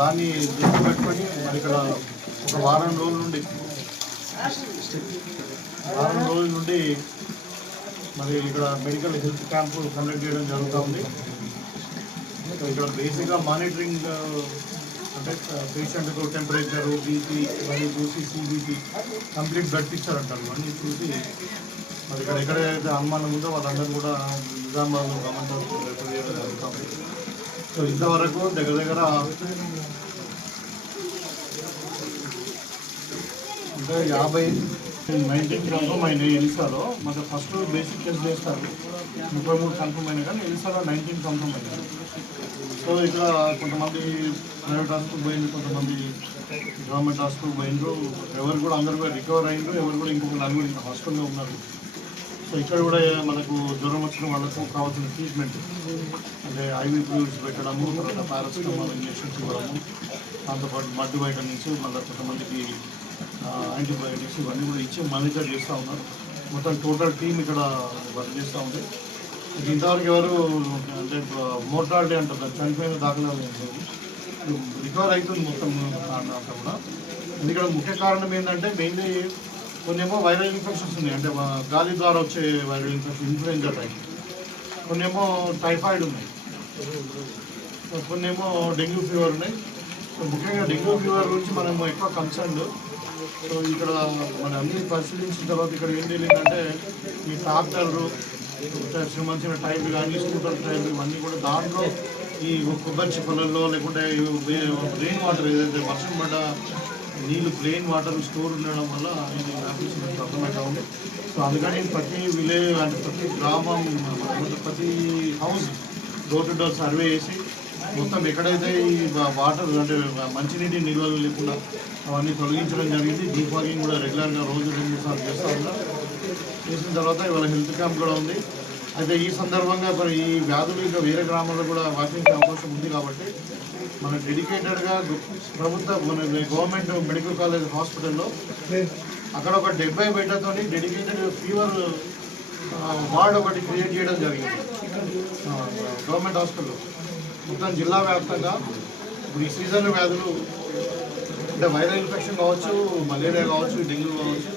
దాన్ని దృష్టి పెట్టుకొని మరి ఇక్కడ ఒక వారం రోజుల నుండి మరి ఇక్కడ మెడికల్ హెల్త్ క్యాంపు కండక్ట్ చేయడం జరుగుతూ ఉంది. ఇక్కడ బేసిక్గా మానిటరింగ్ అంటే పేషెంట్కు టెంపరేచరు, బీపీ ఇవన్నీ చూసి సిబిపి కంప్లీట్ బ్లడ్ పిక్చర్ అంటారు. ఇవన్నీ చూసి మరి ఇక్కడ ఎక్కడైతే అనుమానం ఉందో వాళ్ళందరూ కూడా నిజామాబాద్ గవర్నమెంట్ రెఫర్ చేయడం జరుగుతుంది. సో ఇంతవరకు దగ్గర అంటే 19 కన్ఫర్మ్ అయినాయి ఎలిసాలో. మన ఫస్ట్ బేసిక్ టెస్ట్ చేస్తారు, 33 కన్ఫర్మ్ అయినా కానీ ఎలిసాలో 19 కన్ఫర్మ్ అయినాయి. సో ఇక్కడ కొంతమంది ప్రైవేట్ హాస్పిటల్ పోయింది, కొంతమంది గవర్నమెంట్ హాస్పిటల్ పోయిండ్రు. ఎవరు కూడా అందరూ కూడా రికవర్ అయ్యిండ్రు, ఎవరు కూడా ఇంకొక నలుగురు ఇంకా హాస్పిటల్లో ఉన్నారు. సో ఇక్కడ కూడా మనకు జ్వరం వచ్చిన వాళ్ళకు కావాల్సిన ట్రీట్మెంట్ అంటే ఐవీ ఫ్లూయిడ్స్ పెట్టడము, తర్వాత పారాసిటమాల్ ఇంజెక్షన్స్ ఇవ్వడము, దాంతోపాటు మడ్డు బయట నుంచి మళ్ళీ కొంతమందికి యాంటీబయాటిక్స్ ఇవన్నీ కూడా ఇచ్చి మానిటర్ చేస్తూ ఉన్నారు. మొత్తం టోటల్ టీమ్ ఇక్కడ వర్క్ చేస్తూ ఉంది. ఇంతవరకు ఎవరు అంటే మోర్టాలిటీ అంటారు, చనిపోయిన దాఖలాలు లేదు, రికవర్ అవుతుంది మొత్తం అంతా కూడా. ఇక్కడ ముఖ్య కారణం ఏంటంటే మెయిన్లీ కొన్నేమో వైరల్ ఇన్ఫెక్షన్స్ ఉన్నాయి, అంటే గాలి ద్వారా వచ్చే వైరల్ ఇన్ఫెక్షన్, ఇన్ఫ్లుయెంజా టైప్. కొన్నేమో టైఫాయిడ్ ఉన్నాయి, కొన్నేమో డెంగ్యూ ఫీవర్ ఉన్నాయి. సో ముఖ్యంగా డెంగ్యూ ఫీవర్ గురించి మనము ఎక్కువ కన్సర్న్. సో ఇక్కడ మనం అన్ని పరిశీలించిన తర్వాత ఇక్కడ ఏం తెలియదంటే ఈ ట్రాక్టర్లు సంబంధించిన టైర్లు కానీ, స్కూటర్ టైర్లు ఇవన్నీ కూడా దాంట్లో ఈ కొబ్బరి చిప్పలలో లేకుంటే రెయిన్ వాటర్ ఏదైతే వర్షం పడ్డ నీళ్ళు ప్లెయిన్ వాటర్ స్టోర్ ఉండడం వల్ల ఇది వ్యాపించినట్టు అర్థమవుతా ఉంది. సో అందుకని ప్రతి విలేజ్ అంటే ప్రతి గ్రామం, ప్రతి house door to door survey చేసి మొత్తం ఎక్కడైతే ఈ వాటర్ అంటే మంచినీటి నిల్వలు లేకుండా అవన్నీ తొలగించడం జరిగింది. డీఫాగింగ్ కూడా రెగ్యులర్గా రోజు 2 సార్లు చేస్తూ ఉన్నారు. చేసిన తర్వాత ఇవాళ హెల్త్ క్యాంప్ కూడా ఉంది. అయితే ఈ సందర్భంగా మరి ఈ వ్యాధులు ఇంకా వేరే గ్రామాల్లో కూడా వ్యాపించే అవకాశం ఉంది కాబట్టి మన డెడికేటెడ్గా ప్రభుత్వ మన గవర్నమెంట్ మెడికల్ కాలేజ్ హాస్పిటల్లో అక్కడ ఒక 70 బెడ్లతో డెడికేటెడ్ ఫీవర్ వార్డ్ ఒకటి క్రియేట్ చేయడం జరిగింది గవర్నమెంట్ హాస్పిటల్లో. మొత్తం జిల్లా వ్యాప్తంగా ఇప్పుడు ఈ సీజన్ వ్యాధులు అంటే వైరల్ ఇన్ఫెక్షన్ కావచ్చు, మలేరియా కావచ్చు, డెంగ్యూ కావచ్చు,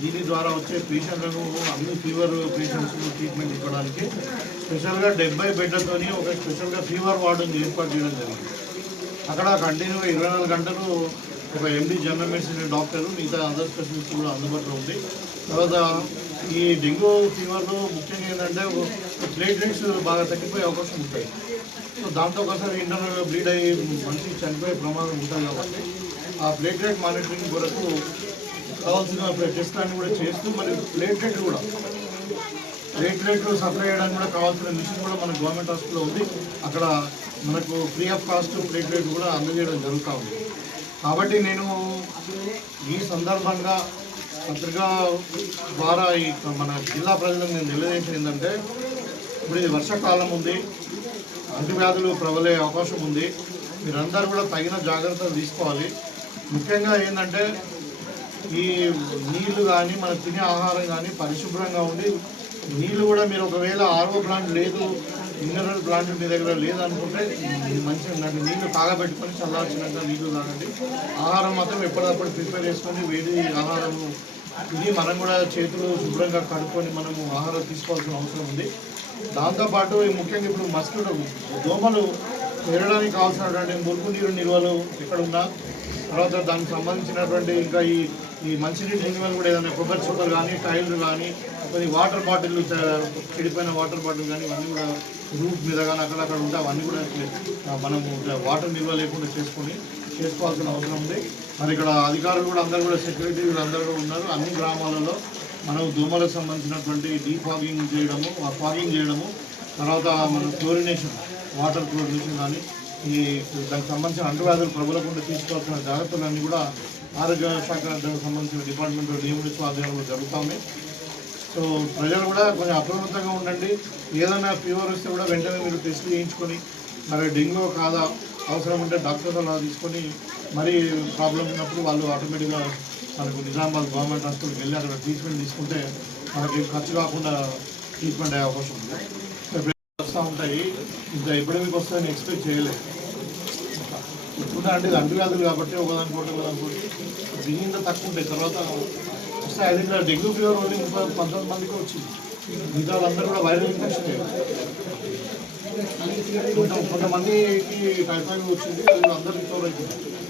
దీని ద్వారా వచ్చే పేషెంట్లను అన్ని ఫీవర్ పేషెంట్స్ ట్రీట్మెంట్ ఇవ్వడానికి స్పెషల్గా 70 బెడ్లతో ఒక స్పెషల్గా ఫీవర్ వార్డుని ఏర్పాటు చేయడం జరిగింది. అక్కడ కంటిన్యూగా 24 గంటలు ఒక ఎండి జనరల్ మెడిసిన్ డాక్టరు, మిగతా అదర్ స్పెషలిస్ట్ కూడా అందుబాటులో ఉంది. తర్వాత ఈ డెంగ్యూ ఫీవర్లో ముఖ్యంగా ఏంటంటే ప్లేట్లెట్స్ బాగా తగ్గిపోయే అవకాశం ఉంటాయి. సో దాంతో ఒకసారి ఇంటర్నల్గా బ్లీడ్ అయ్యి మనిషి చనిపోయే ప్రమాదం ఉంటుంది కాబట్టి ఆ ప్లేట్లెట్ మానిటరింగ్ కొరకు కావాల్సిన టెస్ట్ అన్ని కూడా చేస్తూ మరి ప్లేట్లెట్లు సప్లై చేయడానికి కూడా కావాల్సిన మిషన్ కూడా మన గవర్నమెంట్ హాస్పిటల్లో ఉంది. అక్కడ మనకు ఫ్రీ ఆఫ్ కాస్ట్ ప్లేట్లెట్ కూడా అందజేయడం జరుగుతూ ఉంది. కాబట్టి నేను ఈ సందర్భంగా పత్రికా ద్వారా ఈ మన జిల్లా ప్రజలకు నేను తెలియజేసేది ఏంటంటే ఇప్పుడు ఇది వర్షాకాలం ఉంది, అంటువ్యాధులు ప్రబలే అవకాశం ఉంది. మీరందరూ కూడా తగిన జాగ్రత్తలు తీసుకోవాలి. ముఖ్యంగా ఏంటంటే ఈ నీళ్లు కానీ మనం తినే ఆహారం కానీ పరిశుభ్రంగా ఉండి, నీళ్ళు కూడా మీరు ఒకవేళ ఆర్ఓ ప్లాంట్ లేదు, మినరల్ ప్లాంట్ మీ దగ్గర లేదనుకుంటే మంచిగా నీళ్లు తాగబెట్టుకొని చల్లార్చినాక నీళ్లు తాగండి. ఆహారం మాత్రం ఎప్పటికప్పుడు ప్రిపేర్ చేసుకొని వేడి ఆహారం ఇది మనం కూడా చేతులు శుభ్రంగా కడుక్కొని మనము ఆహారం తీసుకోవాల్సిన అవసరం ఉంది. దాంతోపాటు ముఖ్యంగా ఇప్పుడు మస్కిటో దోమలు పెరగడానికి కావాల్సినటువంటి మురుగు నీరు నిల్వలు ఎక్కడున్నా, తర్వాత దానికి సంబంధించినటువంటి ఇంకా ఈ మంచినీటి నిల్వలు కూడా ఏదైనా కొబ్బరి సూపర్ కానీ, టైర్లు కానీ, కొన్ని వాటర్ బాటిల్ చెడిపోయిన వాటర్ బాటిల్ కానీ ఇవన్నీ కూడా రూట్ మీద కానీ అక్కడక్కడ ఉంటే అవన్నీ కూడా మనము వాటర్ నిల్వ లేకుండా చేసుకోవాల్సిన అవసరం ఉంది. మరి ఇక్కడ అధికారులు కూడా అందరూ కూడా సెక్యూరిటీలు అందరూ కూడా ఉన్నారు. అన్ని గ్రామాలలో మనం దోమలకు సంబంధించినటువంటి డీఫాగింగ్ చేయడము, ఫాగింగ్ చేయడము, తర్వాత మన క్లోరినేషన్, వాటర్ క్లోరినేషన్ కానీ ఈ దానికి సంబంధించిన అంటువ్యాధులు ప్రబలకుండా తీసుకోవాల్సిన జాగ్రత్తలన్నీ కూడా ఆరోగ్య శాఖ సంబంధించిన డిపార్ట్మెంట్ నియమించే ఆధ్వర్యంలో జరుగుతాయి. సో ప్రజలు కూడా కొంచెం అప్రమత్తంగా ఉండండి. ఏదైనా ఫీవర్ వస్తే కూడా వెంటనే మీరు టెస్ట్ చేయించుకొని మరి డెంగ్యూ కాదా, అవసరం ఉంటే డాక్టర్ సలహా తీసుకొని మరీ ప్రాబ్లం ఉన్నప్పుడు వాళ్ళు ఆటోమేటిక్గా మనకు నిజామాబాద్ గవర్నమెంట్ హాస్పిటల్కి వెళ్ళి అక్కడ ట్రీట్మెంట్ తీసుకుంటే మనకి ఖర్చు కాకుండా ట్రీట్మెంట్ అయ్యే అవకాశం ఉంది. వస్తూ ఉంటాయి, ఇంకా ఎపిడమిక్ వస్తుందని ఎక్స్పెక్ట్ చేయలేదు. ఇప్పుడు అంటే ఇది అంటువ్యాధులు కాబట్టి ఒకదానికోటి బిగినింగ్లో తక్కువ ఉంటాయి, తర్వాత వస్తే అది డెంగ్యూ ఫీవర్ ఓన్లీ 19 మందికి వచ్చింది, మిగతా వాళ్ళందరూ కూడా వైరల్ ఇన్ఫెక్షన్. కొంతమందికి టైఫాయిడ్ వచ్చింది, అది అందరూ రికవర్ అవుతుంది.